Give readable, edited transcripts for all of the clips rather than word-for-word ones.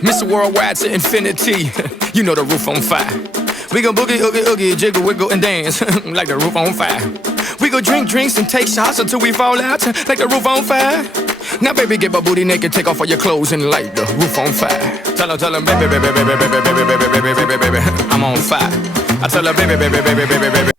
Mr. Worldwide to infinity. You know the roof on fire. We gon' boogie, oogie, oogie, jiggle, wiggle, and dance like the roof on fire. We go drink drinks and take shots until we fall out like the roof on fire. Now, baby, get my booty naked, take off all your clothes and light the roof on fire. Tell her, baby, baby, baby, baby, baby, baby, baby, baby, baby, I'm on fire. I tell her, baby, baby, baby, baby, baby.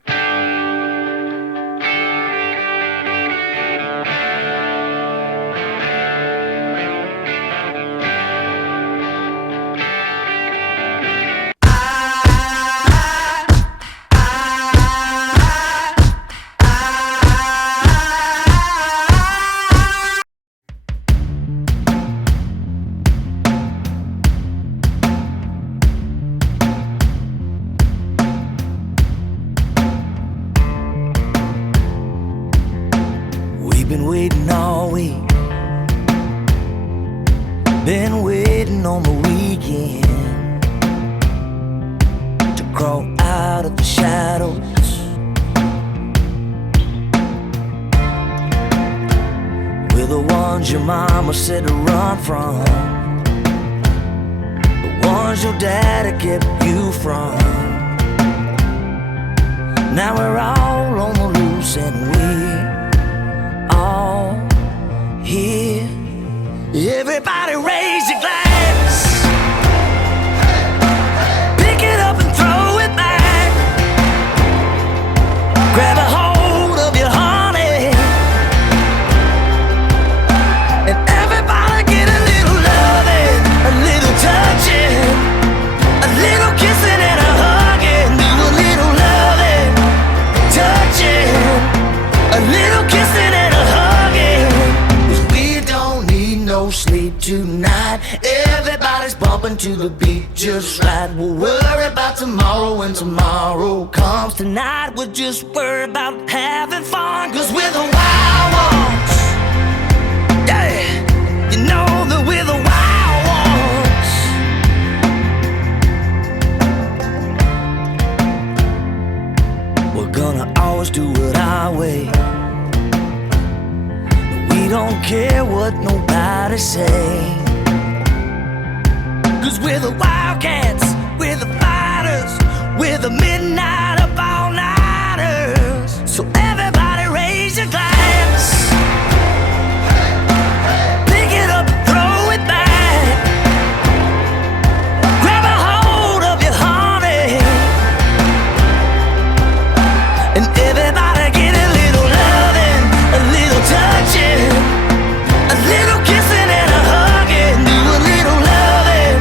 Been waiting all week, been waiting on the weekend to crawl out of the shadows. We're the ones your mama said to run from, the ones your daddy kept you from. Now we're all on the loose and we all here. Everybody raise your glass, pick it up and throw it back. Grab a hold of your honey, and everybody get a little loving, a little touching, a little kissing and a hugging. Do a little loving, touching, a little kissing and a hugging. 'Cause we don't need no sleep tonight. Everybody's bumping to the beat just right. We'll worry about tomorrow when tomorrow comes. Tonight we'll just worry about having fun. 'Cause we're the wild ones. Yeah, you know that we're the wild ones. We're gonna always do it our way. We don't care what nobody say. 'Cause we're the wildcats, we're the fighters, we're the midnight up all nighters. So everybody raise your glass, pick it up and throw it back. Grab a hold of your honey, and everybody get a little loving, a little touching, a little kissing and a hugging. Do a little loving,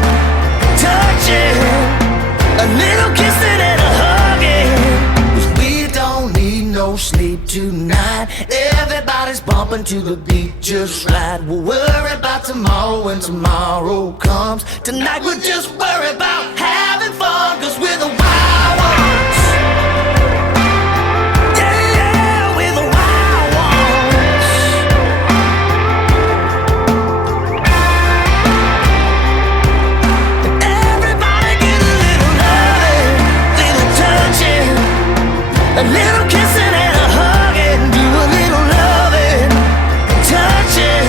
touching, a little kissing and a hugging. 'Cause we don't need no sleep tonight. Everybody's bumping to the beat just right. We'll worry about tomorrow when tomorrow comes. Tonight we'll just worry about having fun. 'Cause we're the wild ones. Yeah, we're the wild ones. Everybody get a little loving, little touching, a little kissing and a hugging. Do a little loving, touching,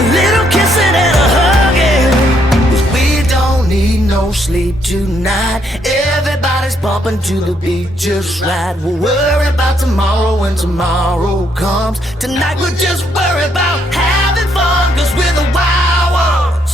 a little kissing and a hugging. 'Cause we don't need no sleep tonight. Everybody's bumping to the beat just right. We'll worry about tomorrow when tomorrow comes. Tonight we'll just worry about having fun. 'Cause we're the wild ones.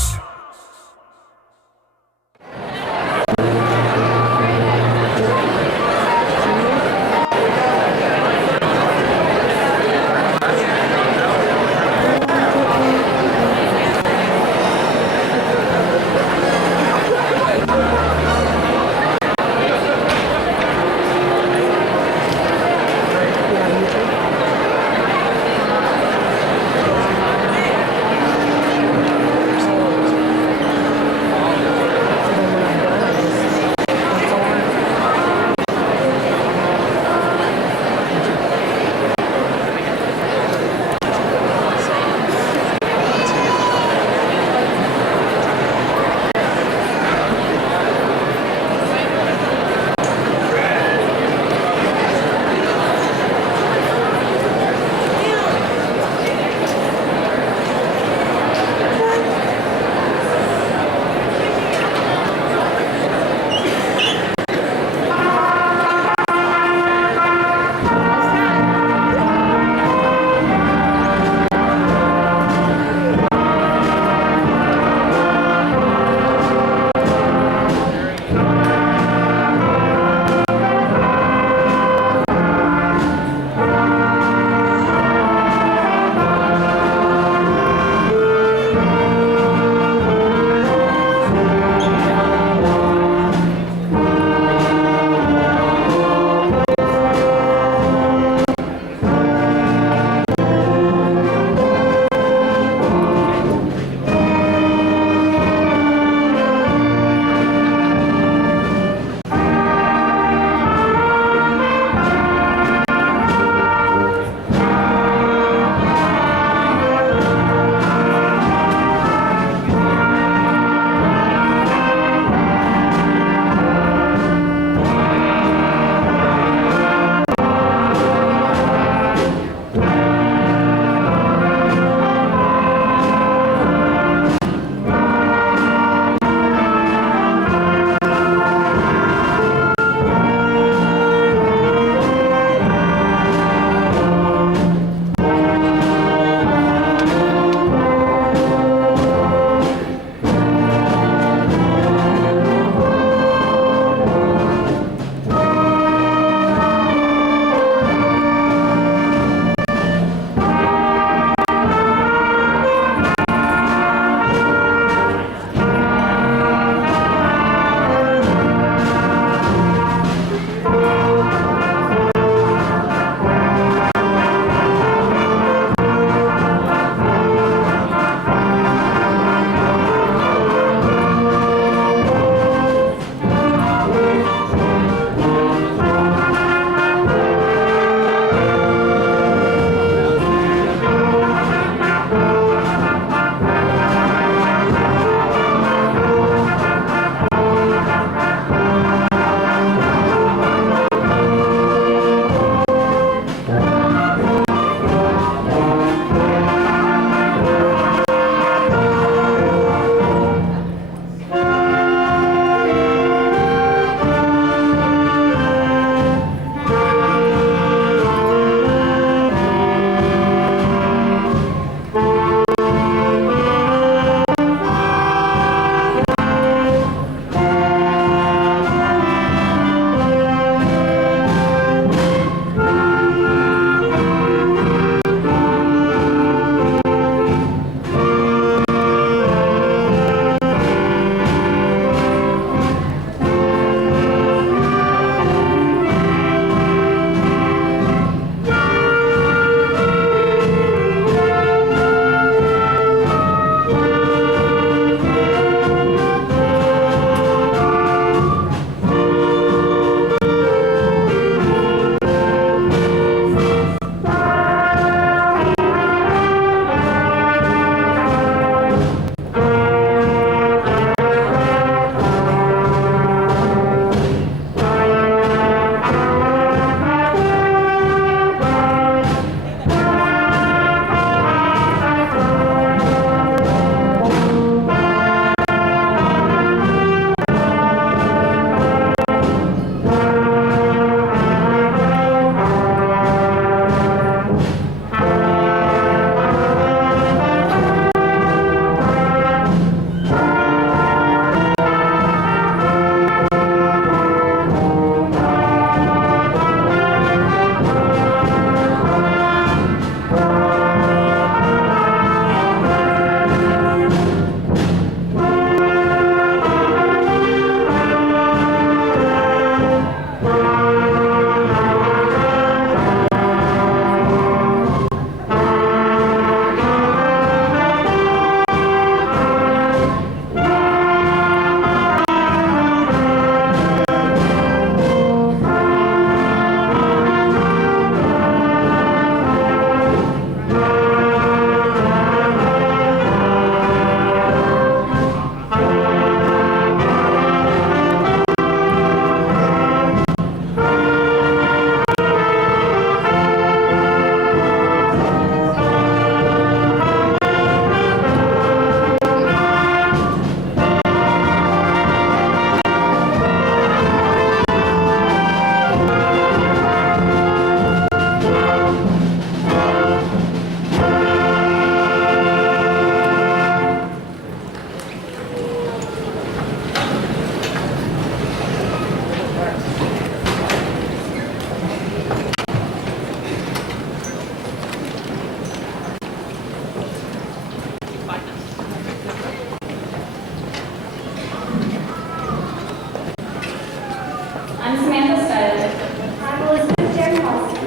I'm Elizabeth Jankowski,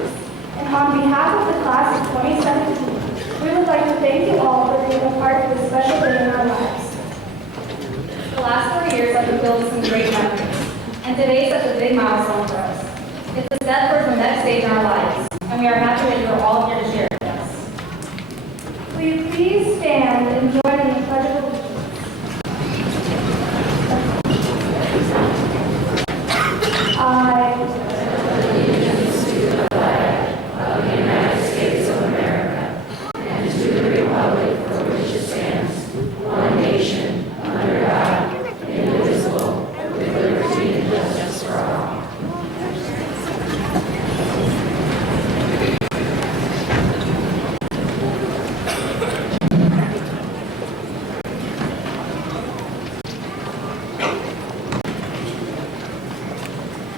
and on behalf of the class of 2017, we would like to thank you all for being a part of this special day in our lives. The last 4 years have been filled with some great memories, and today is such a big milestone for us. It's a step towards the next stage in our lives, and we are happy that you are all here to share it with us. Will you please stand and join in the Pledge of Allegiance?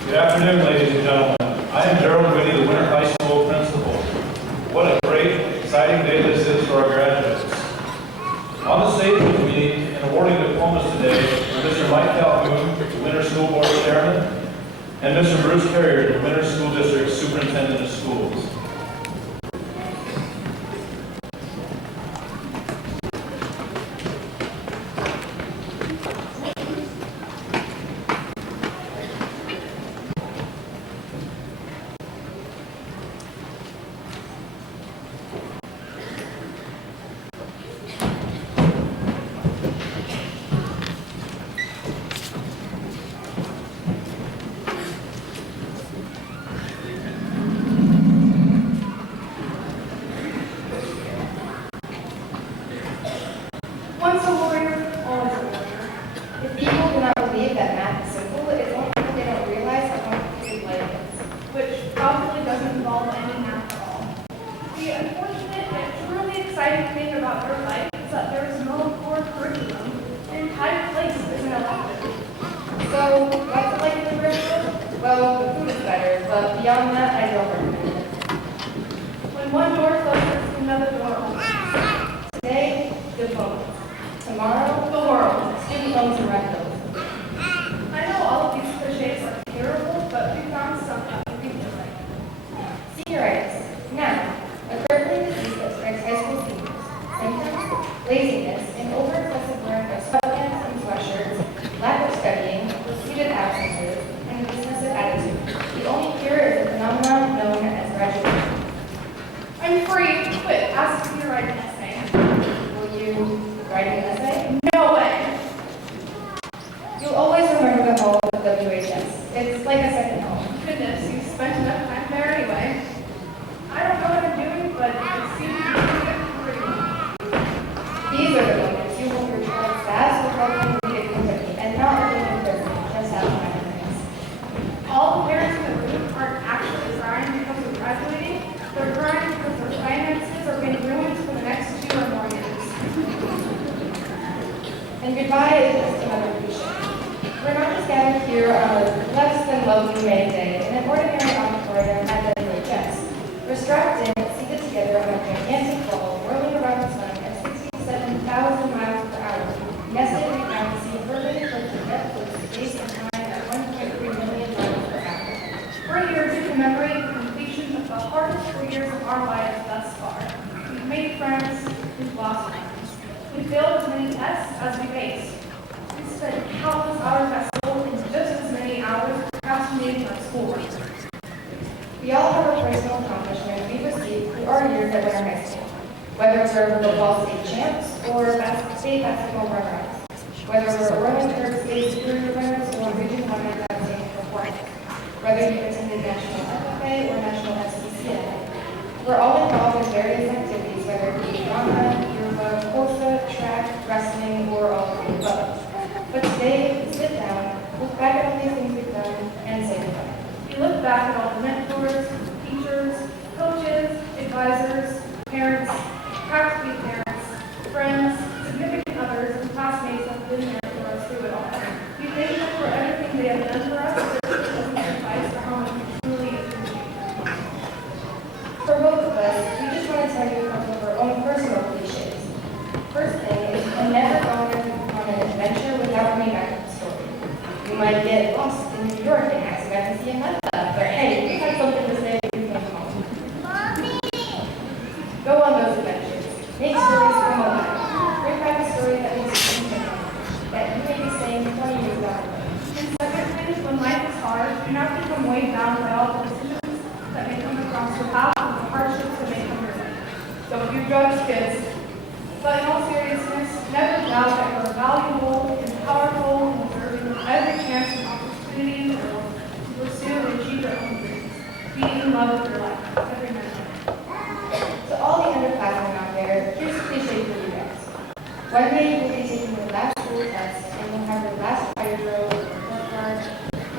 Good afternoon, ladies and gentlemen. I am Gerald Whitty, the Winter High School principal. What a great, exciting day this is for our graduates. On the stage with me and awarding diplomas today are Mr. Mike Calhoun, the Winter School Board Chairman, and Mr. Bruce Carrier, the Winter School District Superintendent of Schools. Once a warrior, always a warrior. If people do not believe that math is simple, it's only because they don't realize how complicated life is. Which probably doesn't involve any math at all. The unfortunate and truly exciting thing about your life is that there is no core curriculum. The entire place is an elective. So, what's it like in the Bristol? Well, the food is better, but beyond that, I don't recommend it. When one door closes, another door opens. Today, Diploma. Tomorrow, The world. student loans and rentals. I know all of these cliches are terrible, but we found some that would be different. Senioritis. Now, a crippling disease that strikes high school seniors. Symptoms: laziness and over-excessive wearing of sweatpants and sweatshirts, lack of studying, repeated absences, and a dismissive attitude. The only cure is a phenomenon known as graduation. I'm free. Quit asking me to write an essay. Will you write an essay? No way. You'll always remember the home of WHS. It's like a second home. Goodness, you spent enough time there anyway. I don't know what I'm doing, but it seems to be pretty. These are the moments you hope your child's staff will help them read it quickly and not live in prison, just out of memories. All the parents in the room aren't actually crying because of graduating. They're crying because their finances are being ruined for the next 2 or more years. And goodbye is just another cliche. We're not just gathered here on a less than lovely May day in an ordinary auditorium at WHS. We're strapped in, seated together on a gigantic ball, whirling around the sun at 67,000 miles per hour, nested in a galaxy fervent towards the depth of space and time at 1.3 million miles per hour. We're here to commemorate the completion of the hardest 4 years of our lives thus far. We've made friends, we've lost friends. We failed as many tests as we aced. We spent countless hours at school and just as many hours procrastinating our schoolwork. We all have a personal accomplishment we received through our years at Winter High School. Whether we're football state champs or state basketball runners, whether we're Orland Third State Superior winners or Region 1 advancing performance, whether you attended National FFA or National SCCA. We're all involved in various activities, whether it be drama, yoga, Corsa, track, wrestling, or all of the above. But today, we sit down, look back at all these things we've done, and say goodbye. We look back at all the mentors, teachers, coaches, advisors, parents, practically parents, friends, significant others, and classmates that have been there for us through it all. We thank them for everything they have done for us, but it doesn't suffice for how much we truly appreciate them. For both of us, we just want to tell you a couple of our own personal cliches. First thing is, I'm never going on an adventure without a backup story. You might get lost in New York and accidentally got to see him like that. But hey, you had something to say when you came home. Go on those adventures. Make stories come alive. Bring back a story that makes you think that you may be saying 20 years down the road. And secondly, when life is hard, do not become weighed down by all the decisions that may come across your path and the hardships that may come your way. Don't do drugs, kids. But in all seriousness, never doubt that you are valuable and powerful and deserving of every chance and opportunity in the world to pursue and achieve your own dreams. Be in love with your life, every minute. To all the underclassmen out there, here's a cliche for you guys. One day you will be taking your last school test and you'll have your last fire drill in your courtyard.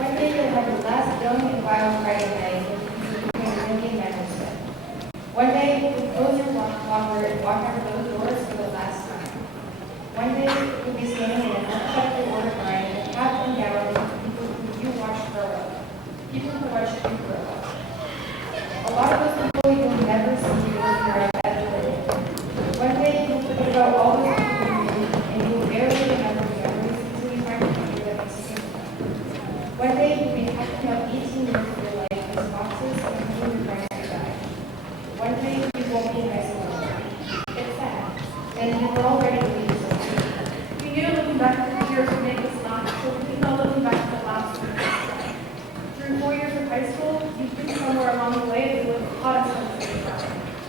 One day you'll have your last young and wild Friday night with you between drinking manuscript. One day you'll close your locker and walk out of those doors for the last time. One day you'll be standing in an unacceptable order line and half and down with people who you watched grow up. People who watched you grow up. A lot of those people you'll never see working around ever again. One day you'll forget about all those people you knew and you'll barely remember the memories until you find a computer that makes you think of them. One day you'll be packing up 18 years of your life in boxes and moving your friends to die. One day you won't be in high school anymore. It's sad. And you're all ready to leave so soon. We knew looking back at the years would make us laugh, but we didn't know looking back at the last year. Through 4 years of high school, you think somewhere along the way that would have taught us something.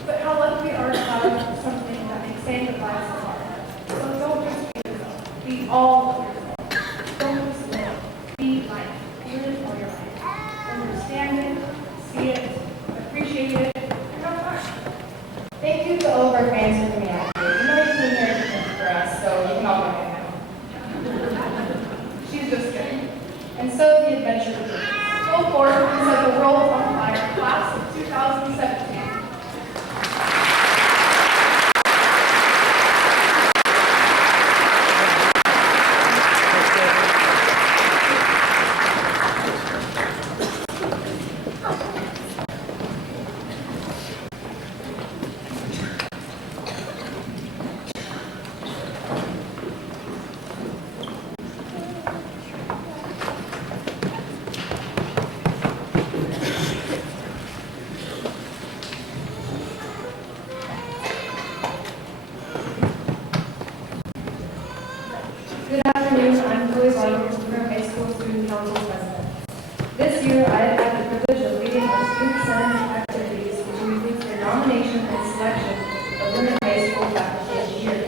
But how lucky we are to have something that makes saying goodbye so hard. So don't just be yourself. Be all of yourself. Don't just live. Be life. Live for your life. Understand it, see it, appreciate it, and have fun. Thank you to all of our fans for coming out here. You know you came here to think for us, so you can all go home now. She's just kidding. And so the adventure begins. Go forward and set the world on fire, class of 2017. Good afternoon, I'm Colome Royals, High School Student Council President. This year, I have had the privilege of leading our student-centered activities, which includes the nomination and selection of women high school faculty of the year.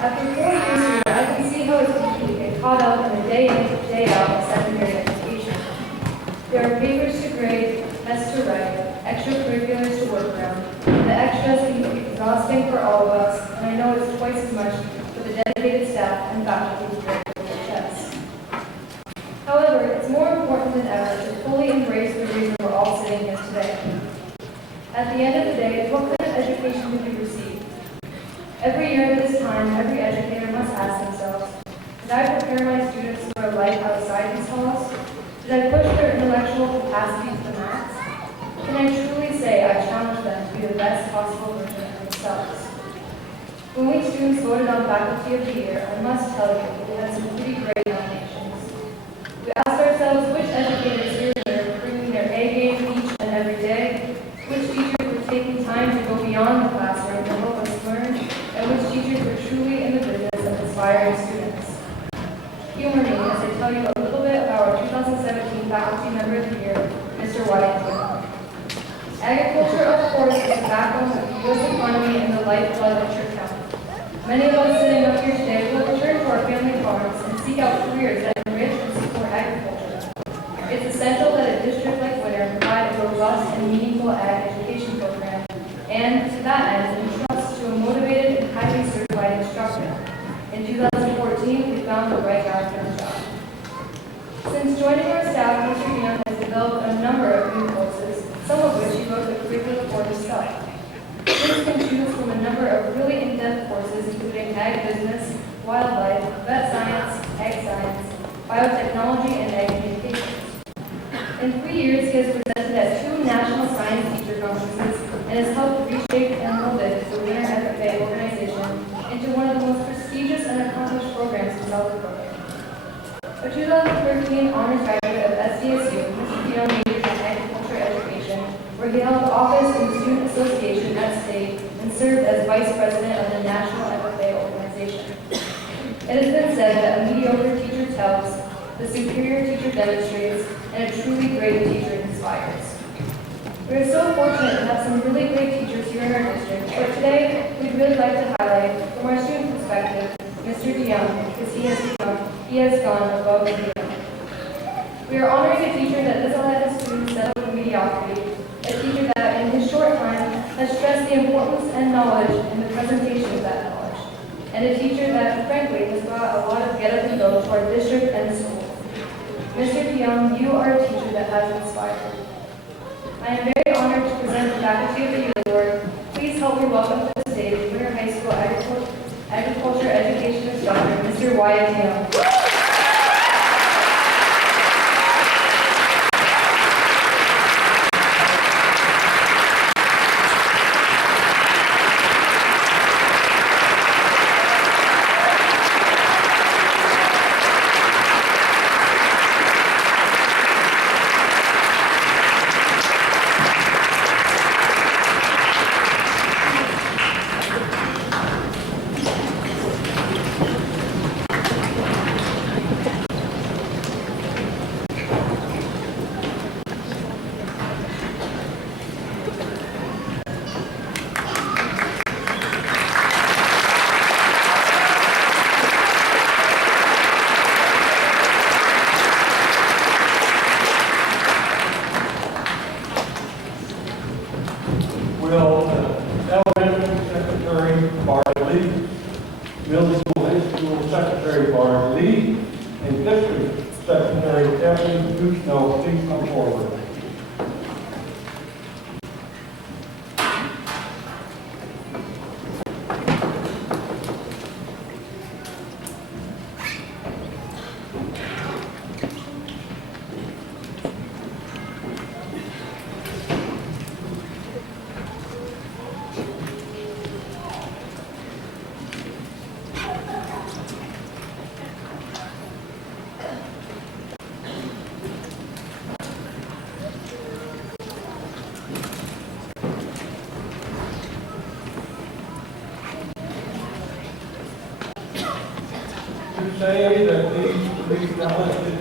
After 4 years here, I can see how it's easy to get caught up in the day in, day out of secondary education. There are papers to grade, tests to write, extracurriculars to work around. The extras can be exhausting for all of us, and I know it's twice as much for the dedicated staff and faculty who work with their chests. However, it's more important than ever to fully embrace the reason we're all sitting here today. At the end of the day, what kind of education did we receive? Every year at this time, every educator must ask themselves, did I prepare my students for a life outside these halls? Did I push their intellectual capacity to the max? Can I truly say I challenged them to be the best possible version of themselves? When we students voted on Faculty of the Year, I must tell you, we had some pretty great nominations. We asked ourselves which educators here were bringing their A game each and every day, which teachers were taking time to go beyond the classroom to help us learn, and which teachers were truly in the business of inspiring students. Humor me as I tell you a little bit about our 2017 Faculty Member of the Year, Mr. Waddington. Agriculture, of course, is the backbone of the U.S. economy and the lifeblood of Church County. Many of us sitting up here today will return to our family farms and seek out careers that enrich and support agriculture. It's essential that a district like Winter provide a robust and meaningful ag education program, and to that end, entrust to a motivated and highly certified instructor. In 2014, we found the right guy for the job. Since joining our staff, Mr. Young has developed a number of new courses, some of which he wrote the curriculum for himself. Students can choose from a number of really in-depth courses, including ag business, wildlife, vet science, ag science, biotechnology, and ag communications. In 3 years, he has presented at 2 national science teacher conferences and has helped reshape and mold it the Winter FFA organization into one of the most prestigious and accomplished programs in South Dakota. A 2013 honors graduate of SDSU, where he held office in the Student Association at State and served as Vice President of the National FFA organization. It has been said that a mediocre teacher tells, the superior teacher demonstrates, and a truly great teacher inspires. We are so fortunate to have some really great teachers here in our district, but today we'd really like to highlight, from our student perspective, Mr. DeYoung, because he has gone above and beyond. We are honoring a teacher that doesn't let his students settle for mediocrity, a teacher that in his short time has stressed the importance and knowledge in the presentation of that knowledge, and a teacher that frankly has brought a lot of get up and go to our district and school. Mr. DeYoung, you are a teacher that has inspired. I am very honored to present the Faculty of the Year Award. Please help me welcome to the stage Winter High School Agriculture Education Instructor, Mr. Wyatt DeYoung. Will Elementary Secretary Bartley, Middle School, High School Secretary Bartley, and District Secretary Kevin Duchno please come forward. To say that these three talented,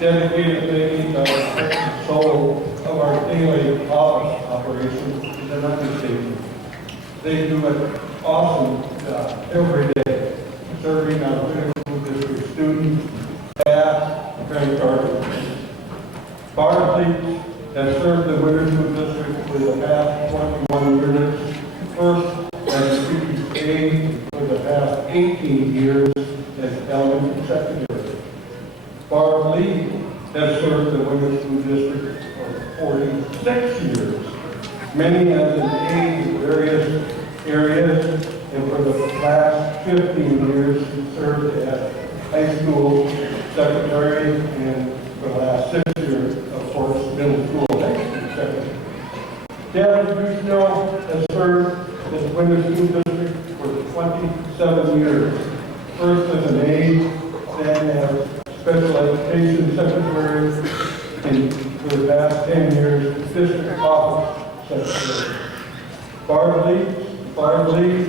dedicated ladies are the soul of our daily office operations is an understatement. They do an awesome job every day, serving our Winter School District students, staff, and guardians. Bartley has served the Winter School District for the past 21 years, first as CPA for the past 18 years as elementary secretary. Bartley has served the Winter School District for 46 years, many as an aide in various areas, and for the last 15 years he served as high school secretary, and for the last 6 years, of course, middle school high school secretary. Kevin Duchno has served as Winter School District for 27 years. First as an aide, then as special education secretary, and for the past 10 years, district office secretary. Bartley,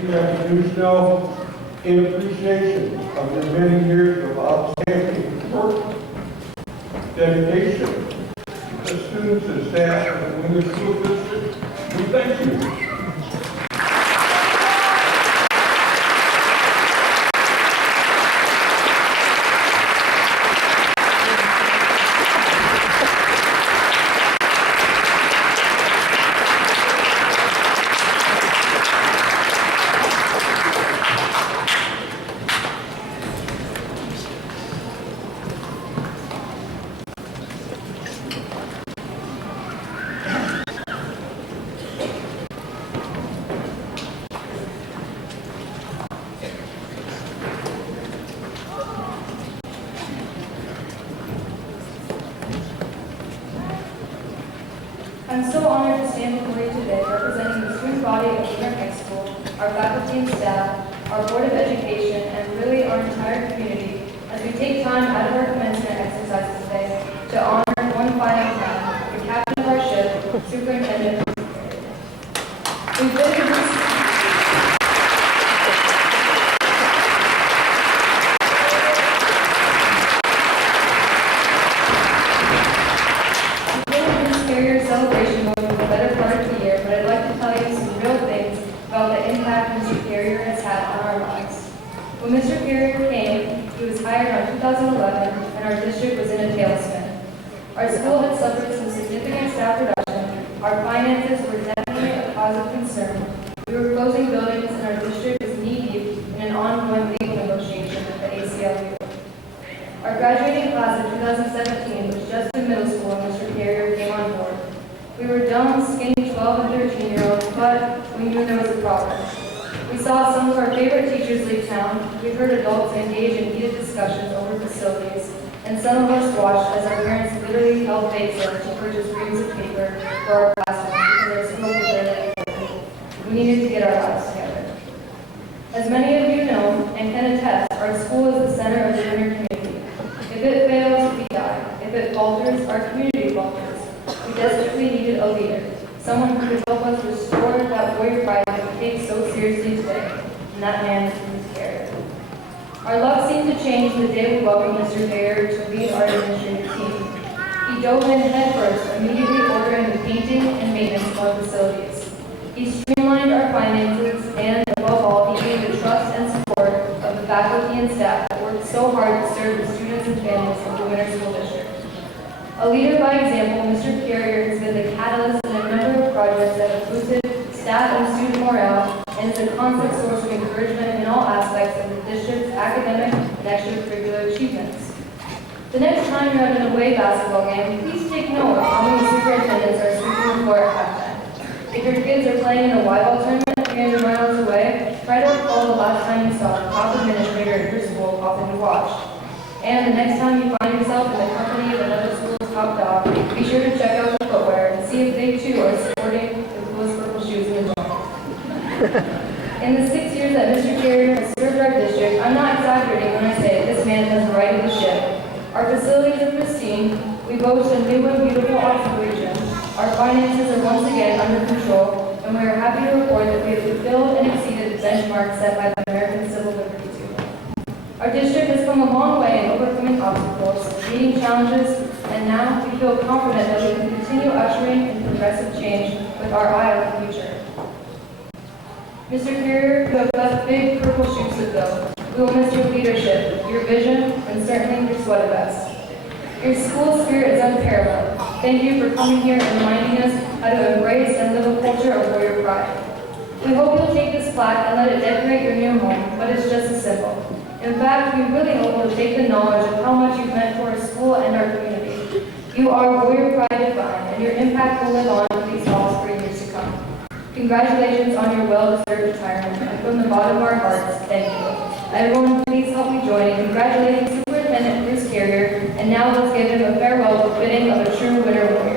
Kevin Duchno, in appreciation of your many years of outstanding work, dedication, the students and staff of the Winter School District, we thank you. I'm so honored to stand before you today representing the student body of Winter High School, our faculty and staff, our Board of Education, and really our entire community as we take time out of our commencement exercises today to honor one final time the captain of our ship, Superintendent When Mr. Carrier came, he was hired in 2011, and our district was in a tailspin. Our school had suffered some significant staff reduction. Our finances were definitely a cause of concern. We were closing buildings, and our district was knee-deep in an ongoing legal negotiation with the ACLU. Our graduating class of 2017 was just in middle school when Mr. Carrier came on board. We were dumb, skinny 12 and 13-year-olds, but we knew there was a problem. We saw some of our favorite teachers leave town. We heard adults engage in heated discussions over facilities, and some of us watched as our parents literally held bake sales to purchase reams of paper for our classrooms because our school was literally important. We needed to get our lives together. As many of you know and can attest, our school is the center of the Winter community. If it fails, we die. If it falters, our community falters. We desperately needed a leader, someone who could help us restore that warrior pride that we take so seriously today, and that man is Mr. Carrier. Our luck seemed to change the day we welcomed Mr. Carrier to lead our administrative team. He dove in headfirst, immediately ordering the painting and maintenance of our facilities. He streamlined our finances, and above all, he gained the trust and support of the faculty and staff that worked so hard to serve the students and families of the Winter School District. A leader by example, Mr. Carrier has been the catalyst in a number of projects that have boosted staff and student morale, and is a constant source of encouragement in all aspects of the district's academic and extracurricular achievements. The next time you're at an away basketball game, please take note of how many superintendents are sweeping the floor at halftime. If your kids are playing in a Y-ball tournament 300 miles away, try to recall the last time you saw the top administrator at your school popping to watch. And the next time you find yourself in the company of another school's top dog, be sure to check out the footwear and see if they too are sporting the coolest purple shoes in the joint. In the 6 years that Mr. Carrier has served our district, I'm not exaggerating when I say this man has righted the ship. Our facilities are pristine, we boast a new and beautiful auxiliary gym, our finances are once again under control, and we are happy to report that we have fulfilled and exceeded the benchmark set by the American Civil Liberties Union. Our district has come a long way in overcoming obstacles, meeting challenges, and now we feel confident that we can continue ushering in progressive change with our eye on the future. Mr. Carrier, you have left big purple shoes to fill. We will miss your leadership, your vision, and certainly your sweat vest. Your school spirit is unparalleled. Thank you for coming here and reminding us how to embrace and live a culture of warrior pride. We hope you'll take this plaque and let it decorate your new home, but it's just as simple. In fact, we really hope you'll take the knowledge of how much you've meant for our school and our community. You are warrior pride defined, and your impact will live on in these halls for years to come. Congratulations on your well-deserved retirement, and from the bottom of our hearts, thank you. Everyone, please help me join in congratulating Superintendent Bruce Carrier, and now let's give him a farewell befitting of a true winter warrior.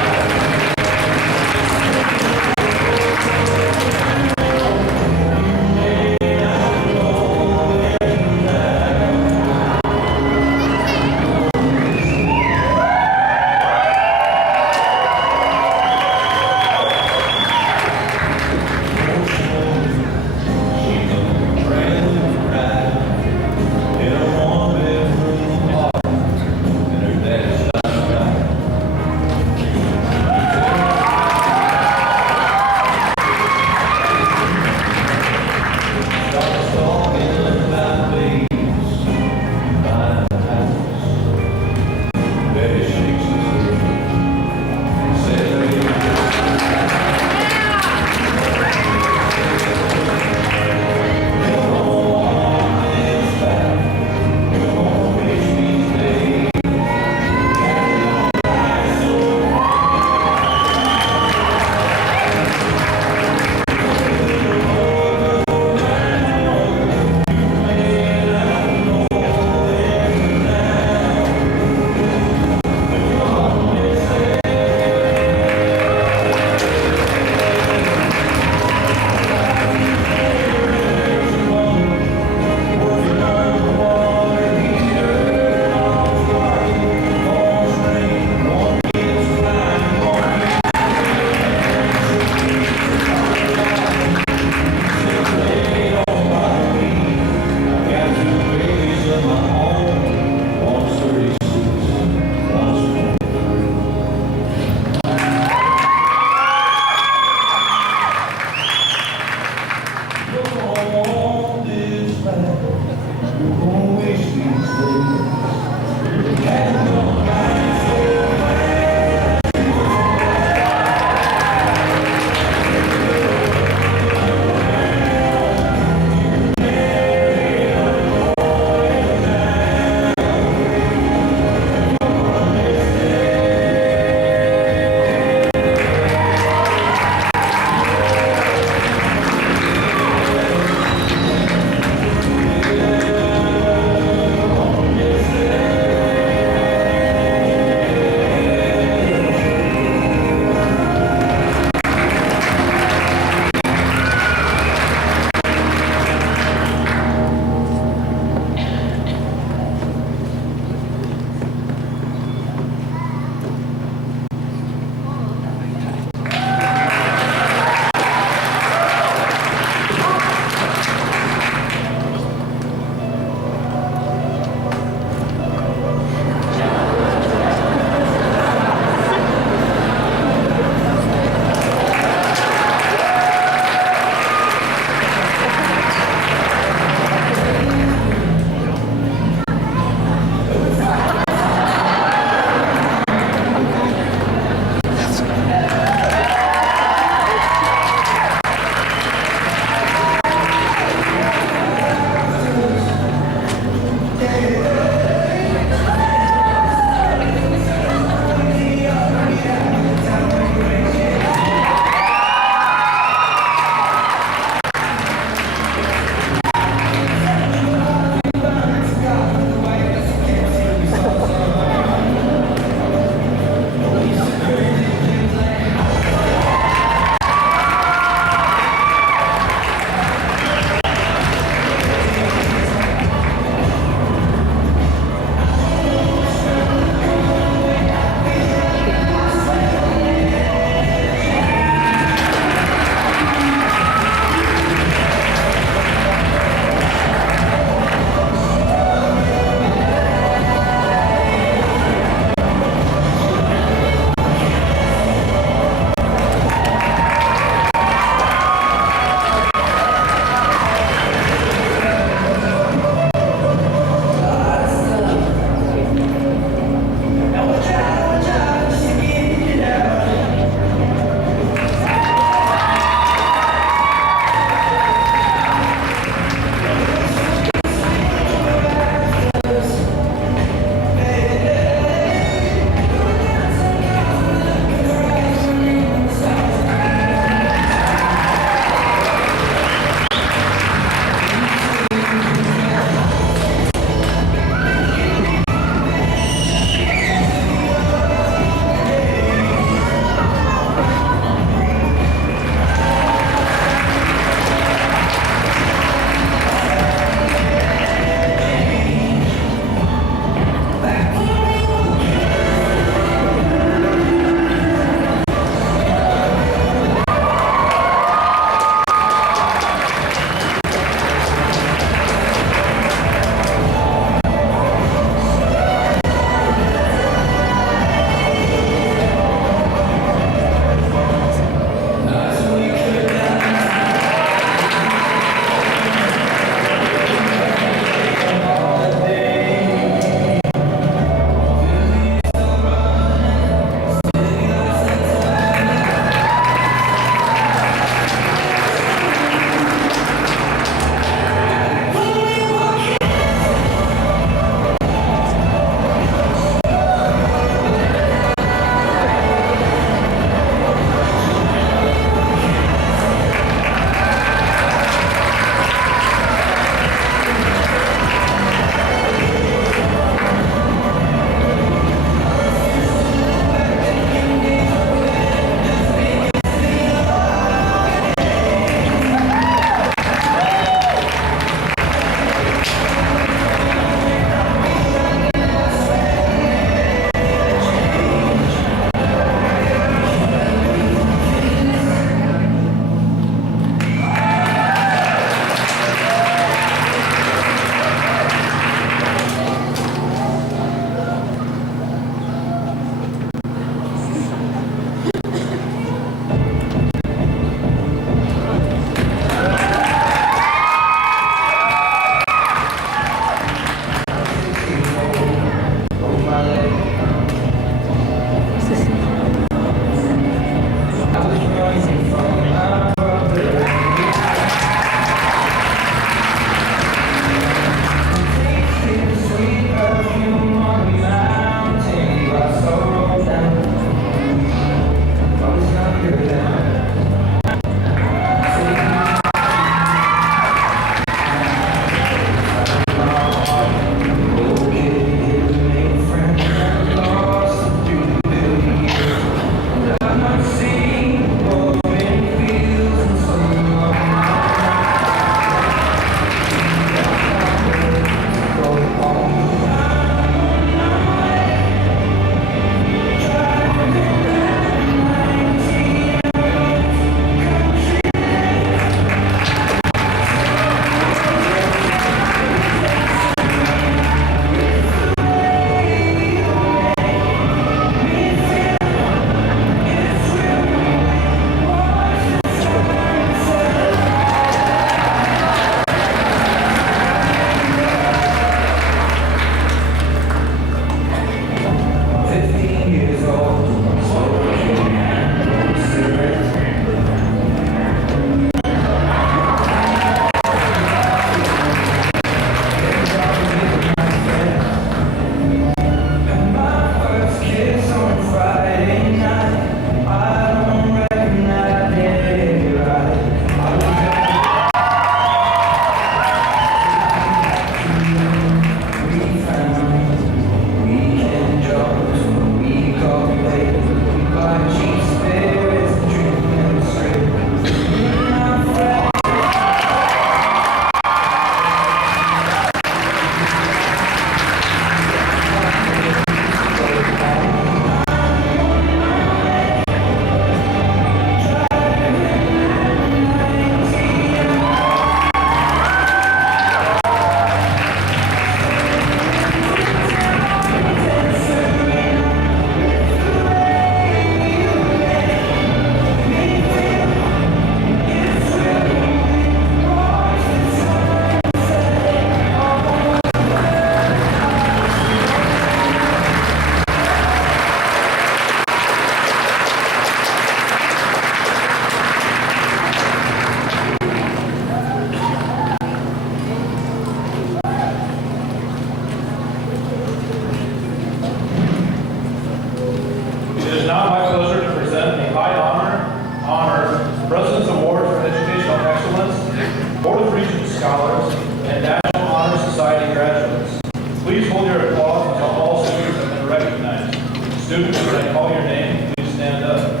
Royals, and National Honor Society graduates. Please hold your applause until all students have been recognized. Students, when I call your name, please stand up.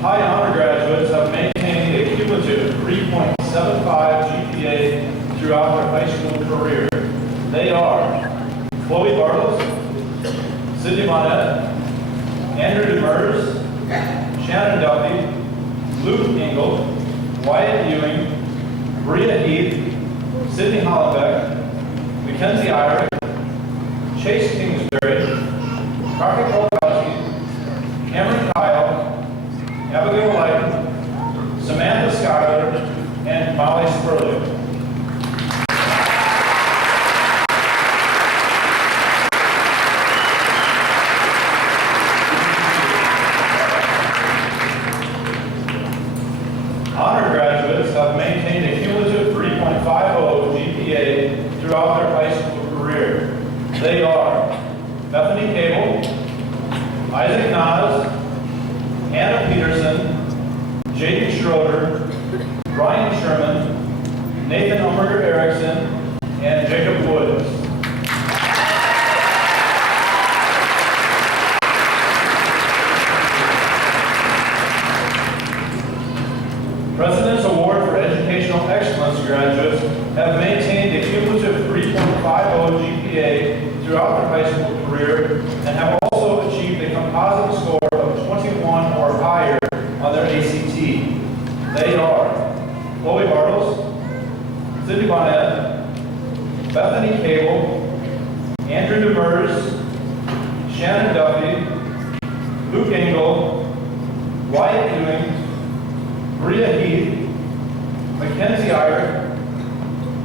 High honor graduates have maintained a cumulative 3.75 GPA throughout their high school career. They are Chloe Bartles, Sydney Bonnet, Andrew Demers, Shannon Duffy, Luke Engel, Wyatt Ewing, Bria Heath, Sydney Hollenbeck, Mackenzie Irick, Chase Kingsbury, Crockett Kolkowski, Cameron Kyle, Abigail Lighton, Samantha Schuyler, and Molly Spurley. Honor graduates have maintained a cumulative 3.50 GPA throughout their high school career. They are Bethany Cable, Isaac Nas, Hannah Peterson, Jaden Schroeder, Ryan Sherman, Nathan Umberger Erickson, and Jacob Woods. President's Award for Educational Excellence graduates have maintained a cumulative 3.50 GPA throughout their high school career and have also achieved a composite score of 21 or higher on their ACT. They are Chloe Bartles, Sydney Bonnet, Bethany Cable, Andrew Demers, Shannon Duffy, Luke Engel, Wyatt Ewing, Bria Heath, Mackenzie Irick,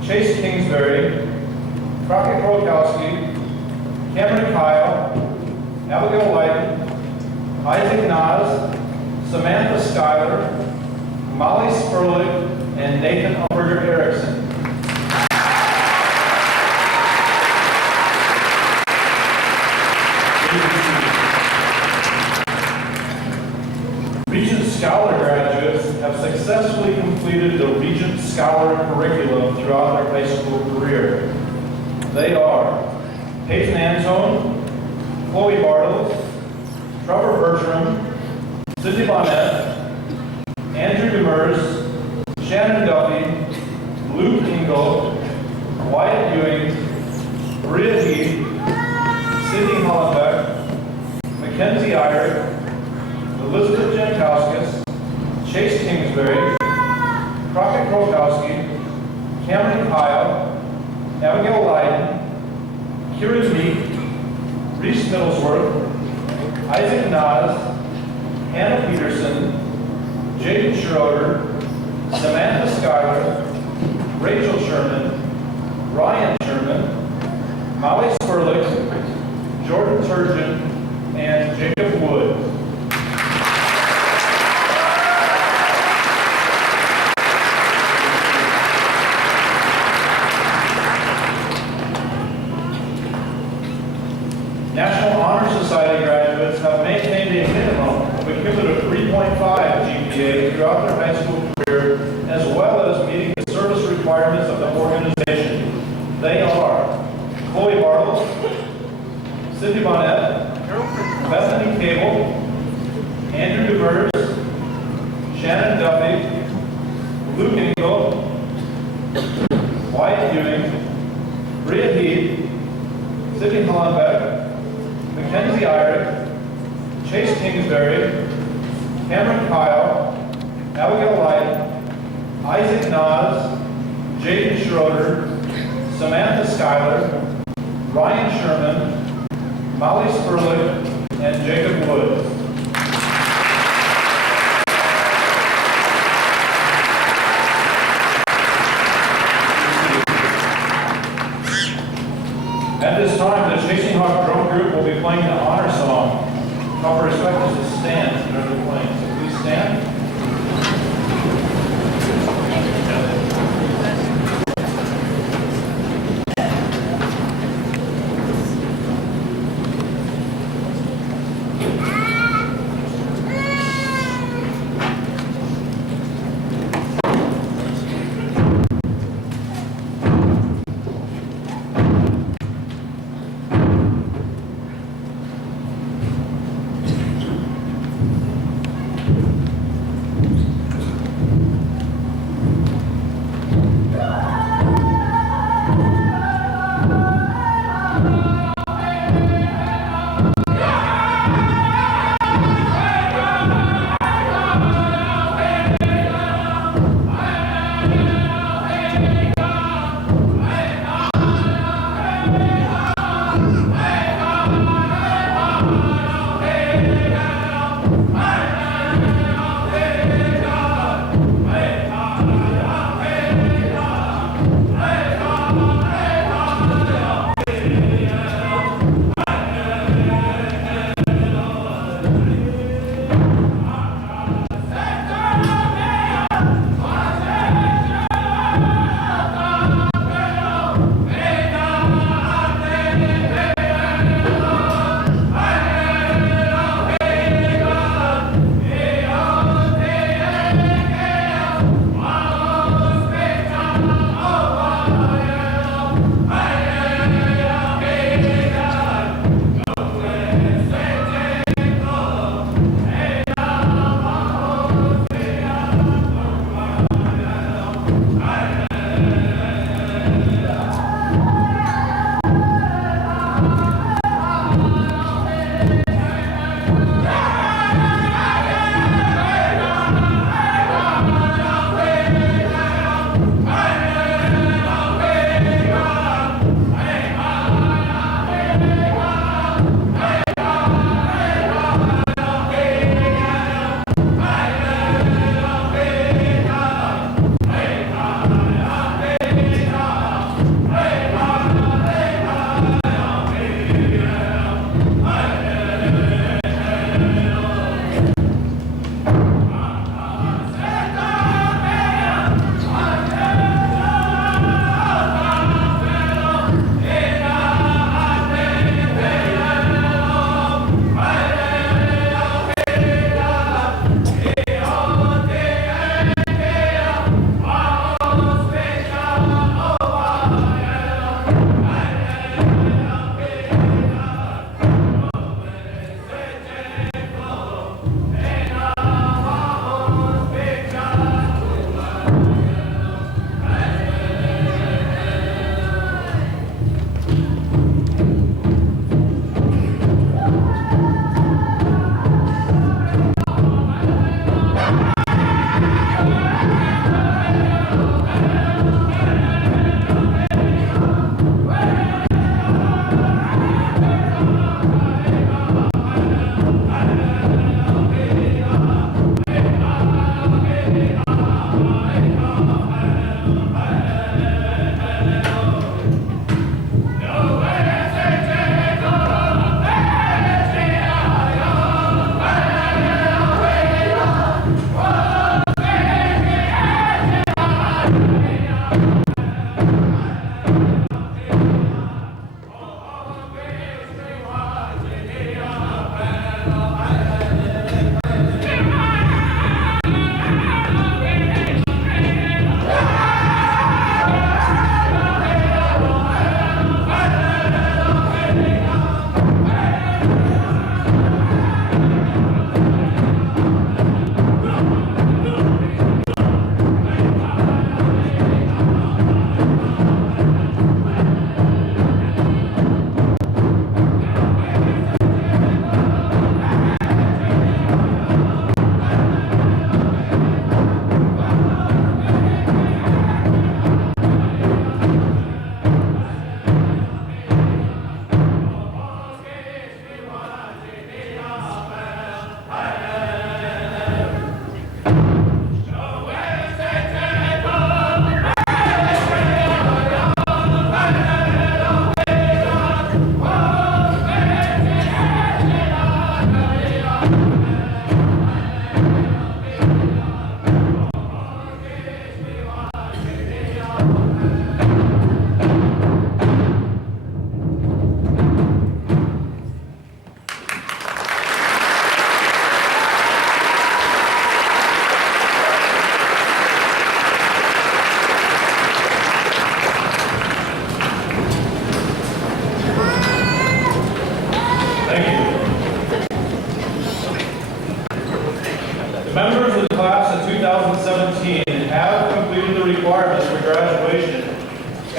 Chase Kingsbury, Crockett Kolkowski, Cameron Kyle, Abigail Lighton, Isaac Nas, Samantha Schuyler, Molly Spurlick, and Nathan Umberger Erickson. Regent Scholar graduates have successfully completed the Regent Scholar curriculum throughout their high school career. They are Peyton Antone, Chloe Bartles, Trevor Bertram, Sydney Bonnet, Andrew Demers, Shannon Duffy, Luke Engel, Wyatt Ewing, Bria Heath, Sydney Hollenbeck, Mackenzie Irick, Elizabeth Jankowskis, Chase Kingsbury, Crockett Kolkowski, Cameron Kyle, Abigail Lyden, Kieran Meek, Reese Middlesworth, Isaac Nas, Hannah Peterson, Jaden Schroeder, Samantha Schuyler, Rachel Sherman, Ryan Sherman, Molly Spurlick, Jordan Turgeon, and Jacob Woods. National Honor Society graduates have maintained a minimum of a cumulative 3.5 GPA throughout their high school career, as well as meeting the service requirements of the organization. They are Chloe Bartles, Sydney Bonnet, Bethany Cable, Andrew Demers, Shannon Duffy, Luke Engel, Wyatt Ewing, Bria Heath, Sydney Hollenbeck, Mackenzie Irick, Chase Kingsbury, Cameron Kyle, Abigail Light, Isaac Nas, Jaden Schroeder, Samantha Schuyler, Ryan Sherman, Molly Spurlick, and Jacob Woods. At this time, the Chasing Hawk Drum Group will be playing the honor song. Proper respect is to stand during the playing, so please stand.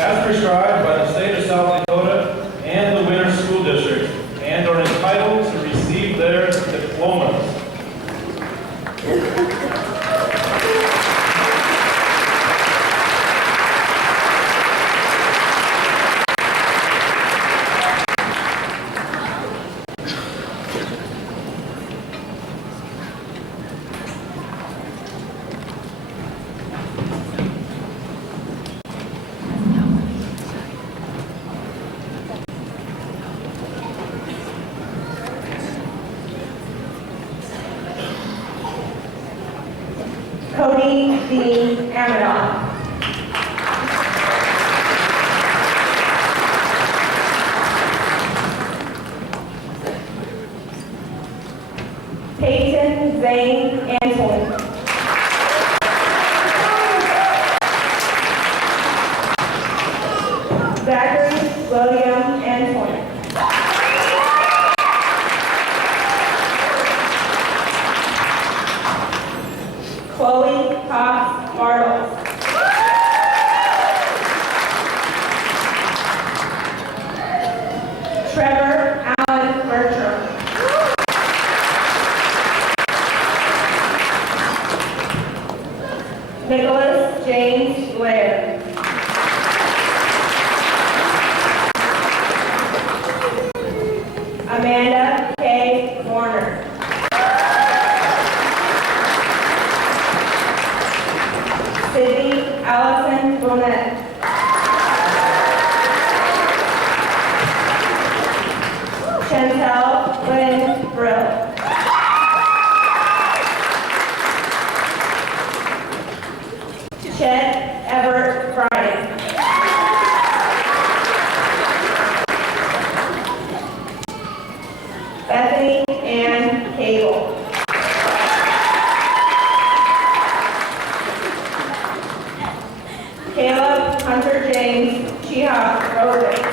as prescribed by the state of South Dakota and the Winter School District, and are entitled to receive their diplomas. Cody D. Amadon. Peyton Zane Antoine. Zachary William Antoine. Chloe Cox Bartles. Trevor Allen Bertram. Nicholas James Blair. Amanda K. Warner. Sydney Allison Bonnet. Chantel Lynn Brill. Chet Everett Bryan. Bethany Ann Cable. Caleb Hunter James Cheehoff Rosen.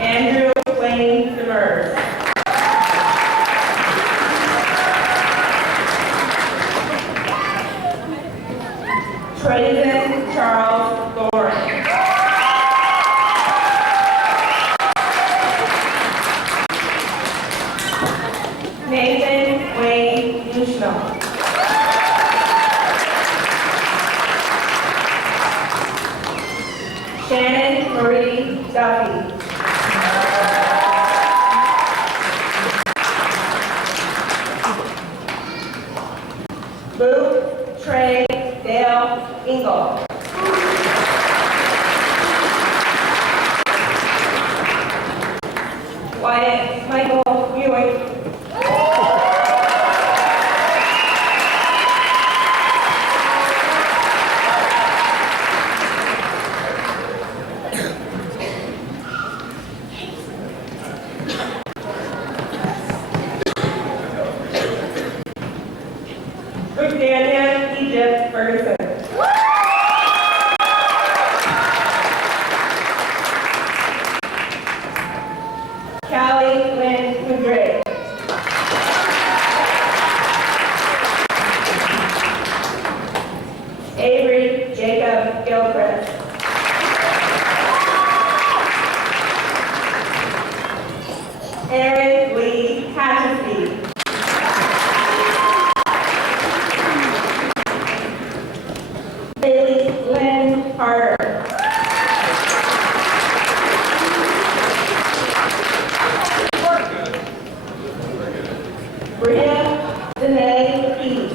Andrew Wayne Demers. Trazen Charles Thorin. Nathan Wayne Bushnell. Shannon Marie Duffy. Luke Trey Dale Ingle. Wyatt Michael Ewing. Britannia Egypt Ferguson. Callie Lynn Madrid. Avery Jacob Gilchrist. Aaron Lee Hatchesby. Bailey Lynn Carter. Bria Danae Key.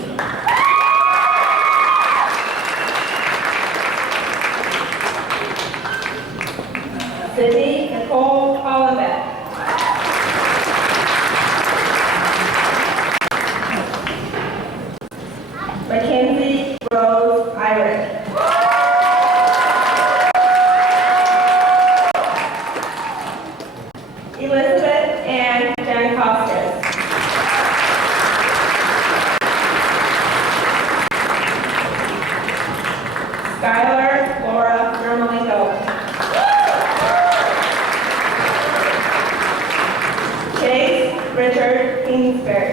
Sydney Nicole Hollenbeck. Mackenzie Rose Irish. Elizabeth Ann Jankowskis. Skylar Laura Yermolenko. Chase Richard Kingsbury.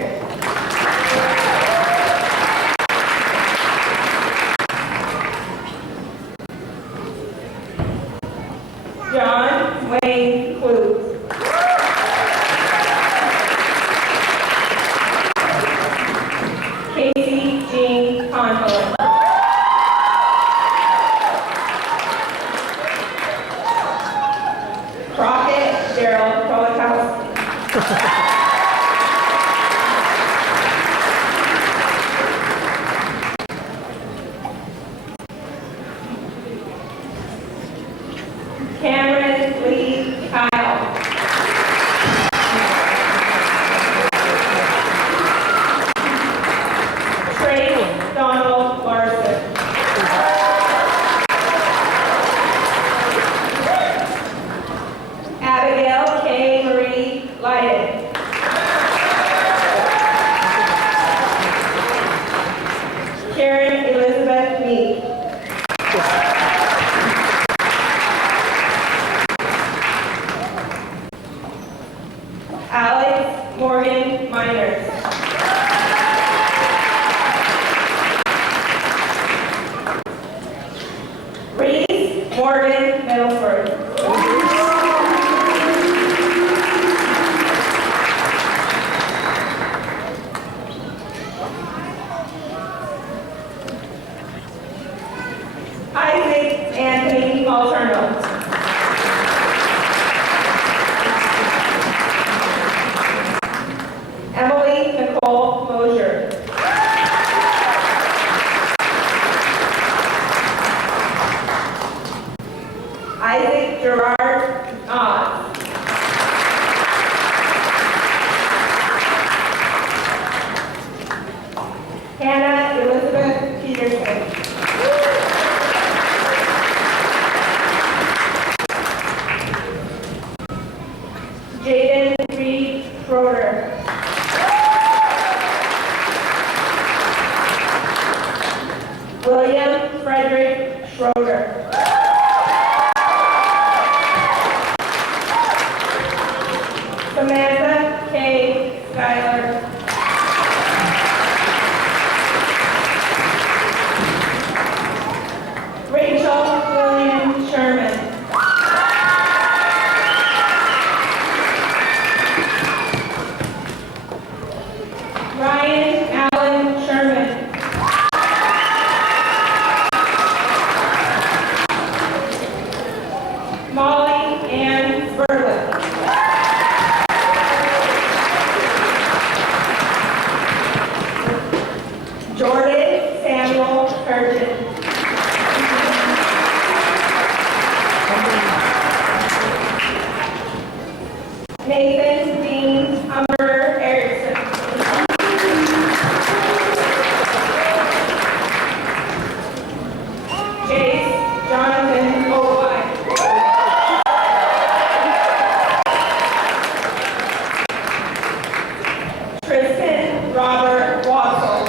Isaac Anthony Alterno. Emily Nicole Mosier. Isaac Gerard Oz. Hannah Elizabeth Peterson. Jaden Reed Schroeder. William Frederick Schroeder. Samantha K. Schuyler. Rachel William Sherman. Ryan Allen Sherman. Molly Ann Burley. Jordan Samuel Curtin. Nathan Dean Humber Erickson. Chase Jonathan Owine. Tristan Robert Wassel.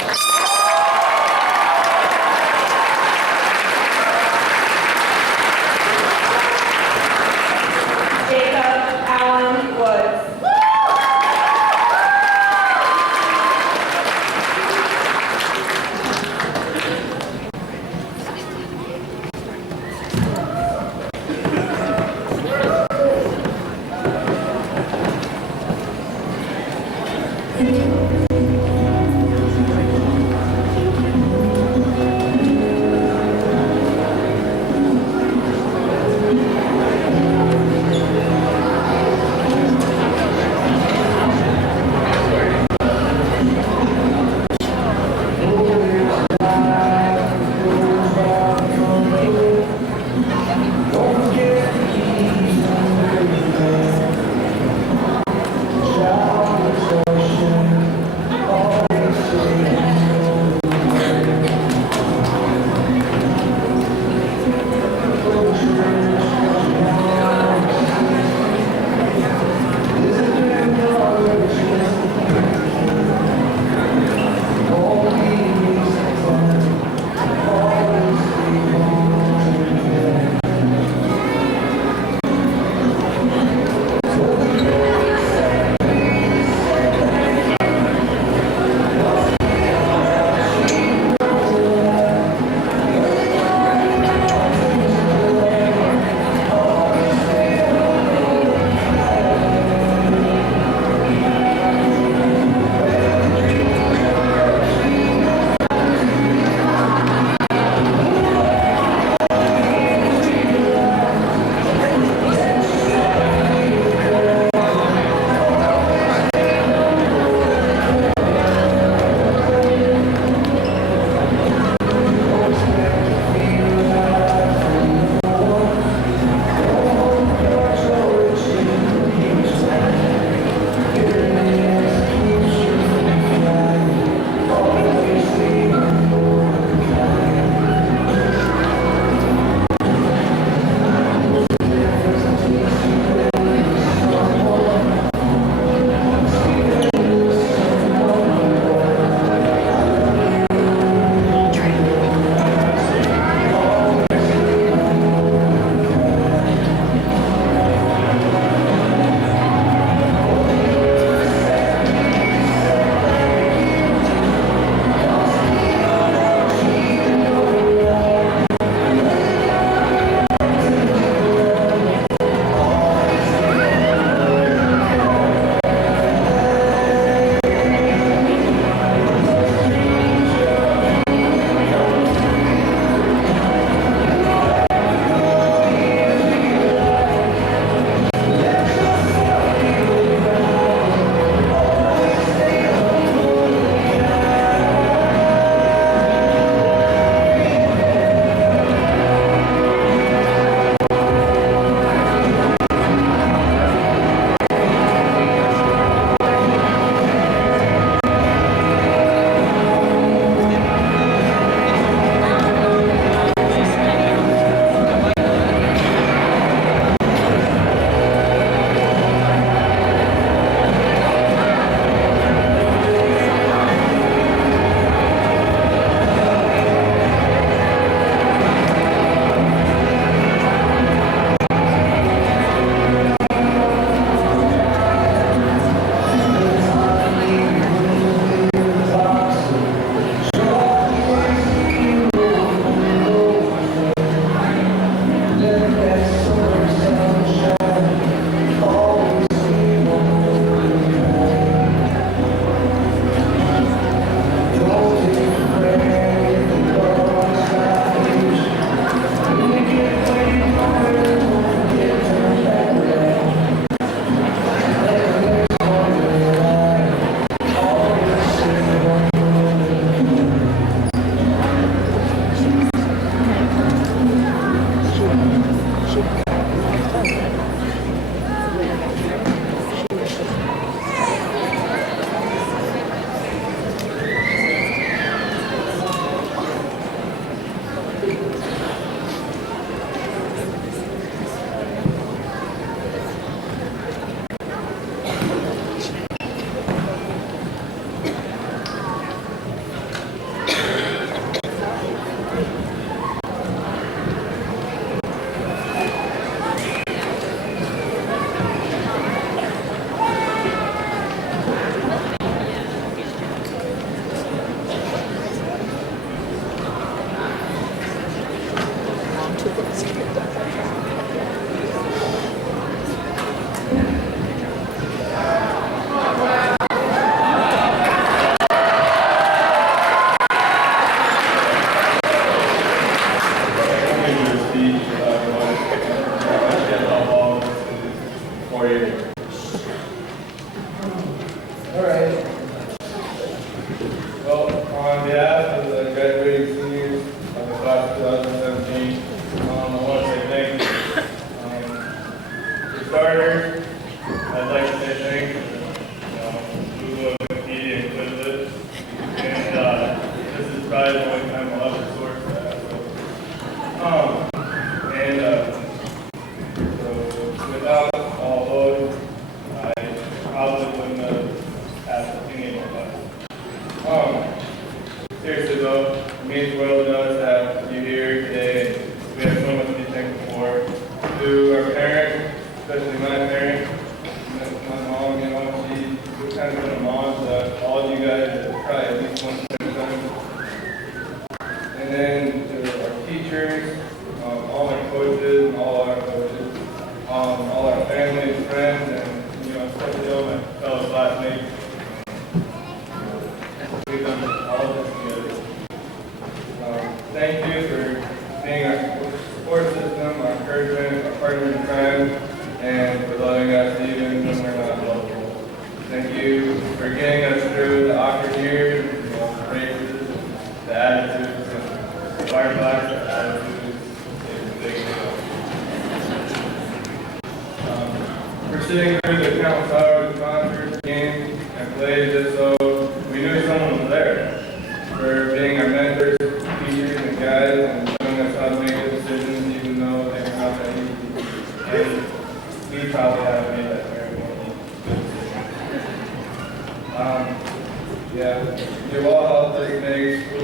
probably the only time I'll ever resort to that. So without all those, I probably wouldn't have passed any of my class. Seriously though, it means the world to us to have you here today. We have so much to be thankful for. To our parents, especially my parents, my mom, you know, she's kind of been a mom to all of you guys probably at least one time. And then to our teachers, all my coaches, all our coaches, all our family and friends, and you know, especially all my fellow classmates. We've done all of this together. Thank you for being our support system, our encouragement, our partner in crime, and for loving us even when we're not lovable. Thank you for getting us through the awkward years, you know, the races, the attitudes, and the firefights, the attitudes. It's a big deal. For sitting through the countless hours of concerts, games, and plays just so we knew someone was there. For being our mentors, teachers, and guides, and showing us how to make good decisions even though they're not that easy. And we probably haven't made that very many good decisions. You've all helped us make who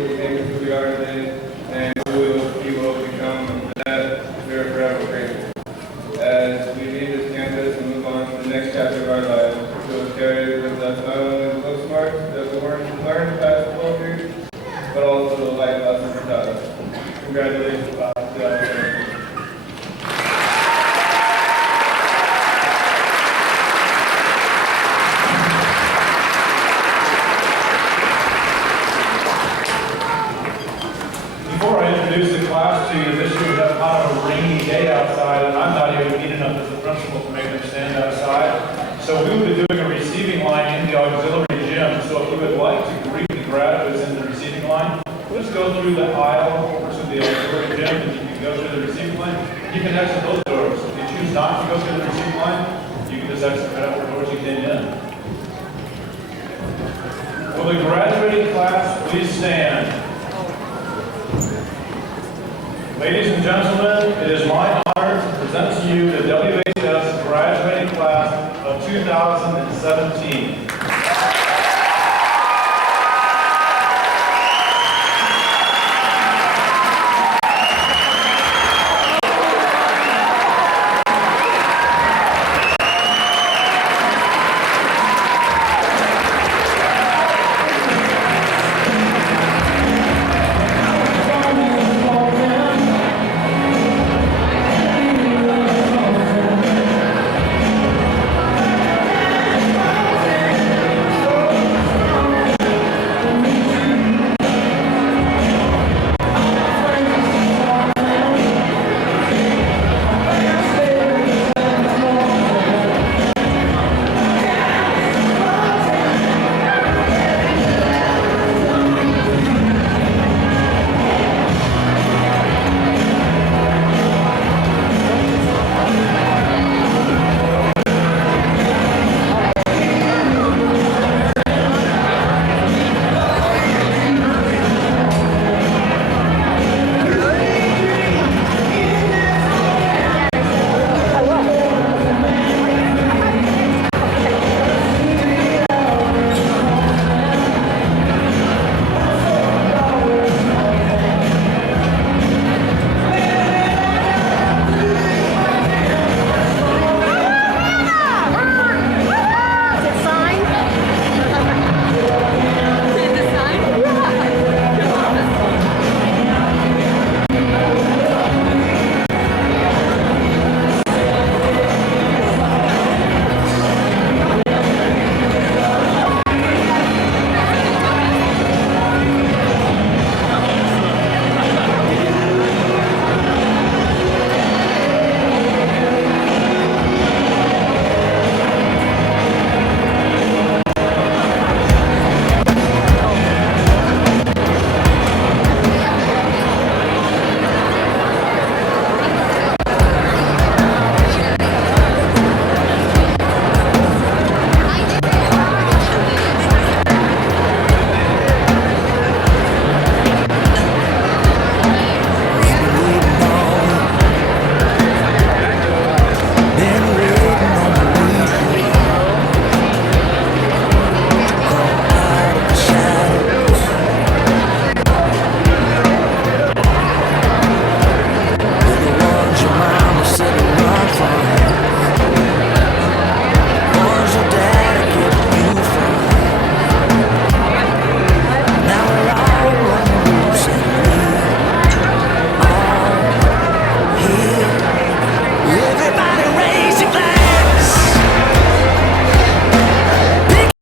we are today and who we will become, and for that we are forever grateful. As we leave this campus and move on to the next chapter of our lives, we will carry with us not only the book smarts that we learned past 12 years, but also the life lessons taught us. Congratulations, class of 2017. Before I introduce the class to you, this year we have kind of a rainy day outside, and I'm not even neat enough as the principal to make them stand outside. So we will be doing a receiving line in the auxiliary gym. So if you would like to greet the graduates in the receiving line, just go through the aisle over to the auxiliary gym, and you can go through the receiving line. You can exit those doors. If you choose not to go through the receiving line, you can just exit right out the doors you came in. Will the graduating class please stand?